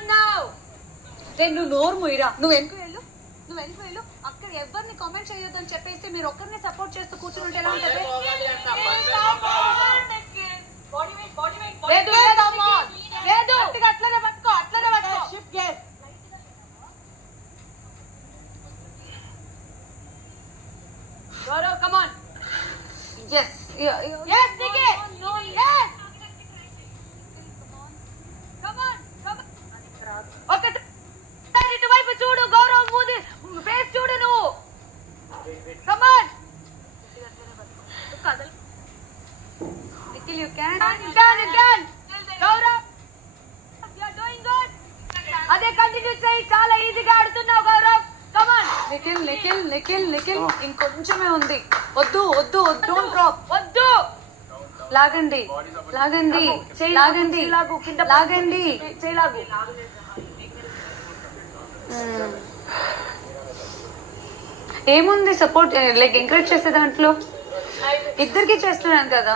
ఆడుతున్నావు? నువ్వు నోరు ముయిరా, నువ్వు వెనుక వెళ్ళు, అక్కడ ఎవరిని కామెంట్ చేయొద్దని చెప్పేసి మీరు ఒక్కరిని సపోర్ట్ చేస్తూ కూర్చుంటే ఎలా ఉంటుంది? లేదు అట్లనే పట్టుకో. Shift gear. Gaurav, come on. Yes. Yes, Nikki. Yes. Come on. ఒకసారి ఇటువైపు చూడు గౌరవ్, మూది ఫేస్ చూడు నువ్వు. Come on. Nikhil, you can. Gaurav, you are doing good. అదే కంటిన్యూ చేయి, చాలా ఈజీగా ఆడుతున్నావు గౌరవ్. Come on. నిఖిల్ ఇంకొంచెమే ఉంది. వద్దు, డోంట్ డ్రాప్. వద్దు, లాగండి. ఏముంది సపోర్ట్, లైక్ ఎంకరేజ్ చేసే దాంట్లో ఇద్దరికి చేస్తున్నాను కదా.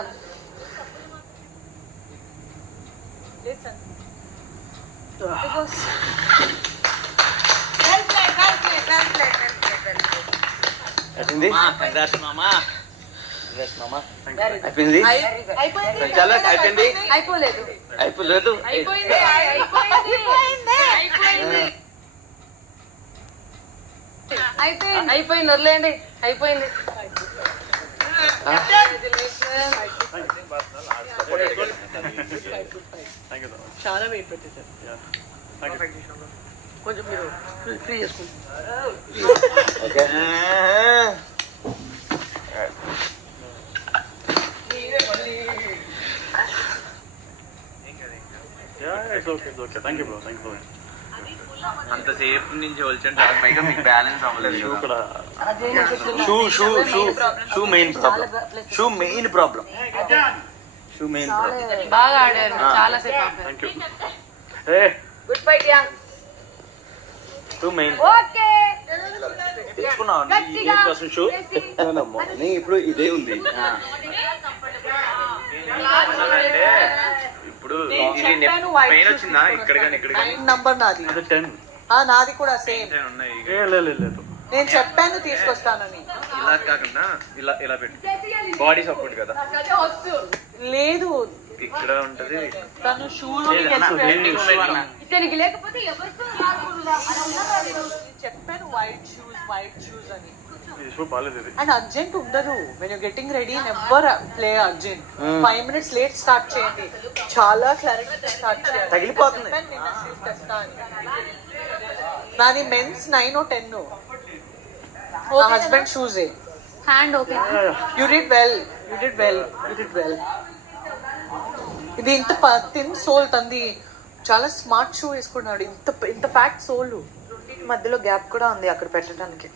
అయిపోలేదు. అయిపోయింది, వదిలేయండి. అయిపోయింది. చాలా వెయిట్ పెట్టేశారు. కొంచెం మీరు ఫ్రీ చేసుకుంటారు. అంతసేపు నుంచి వచ్చండి, పైగా మీకు బ్యాలెన్స్ అవ్వలేదు. Shoe main problem. బాగా ఆడారు, చాలా సేపు. Good fight yeah. ఓకే, ఇప్పుడు ఇదే ఉంది. ఇప్పుడు పెయిన్ వచ్చిందా ఇక్కడ కానీ ఇక్కడ నంబర్ నాది, నాది కూడా సేమ్. నేను చెప్పాను తీసుకొస్తానని. ఇలా కాకుండా ఇలా పెట్టి బాడీ సపోర్ట్ కదా. లేదు, ఇక్కడ ఉంటది. తను షూలో లేకపోతే చెప్పాను వైట్ షూస్ అని. అండ్ అర్జెంట్ ఉండదు. When you getting ready never play urgent. 5 minutes late start చేయండి, చాలా క్లారిటీ స్టార్ట్ చేయాలి. తగిలిపోతుంది. నాది మెన్స్ 9 or 10. నా హస్బెండ్ షూజే. Hand okay. You did well. ఇది ఇంత థిన్ సోల్ తంది, చాలా స్మార్ట్ షూ వేసుకున్నాడు. ఇంత ఫ్యాక్ట్ సోల్, మధ్యలో గ్యాప్ కూడా ఉంది అక్కడ పెట్టడానికి.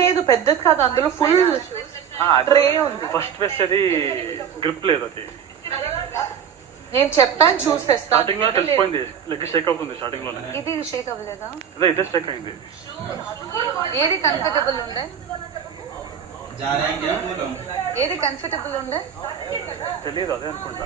లేదు పెద్దది కాదు, అందులో ఫుల్ ట్రే ఉంది. ఫస్ట్ వేసేది గ్రిప్ లేదు. అది నేను చెప్పాను చూసి తెస్తాను. స్టార్టింగ్ లో తెలిసిపోయింది, లెగ్ షేక్ అవుతుంది స్టార్టింగ్ లోనే. ఇది షేక్ అవ్వలేదా? ఇదే షేక్ అయింది. ఏది కంఫర్టబుల్ ఉండే? తెలియదు, అదే అనుకుంటా.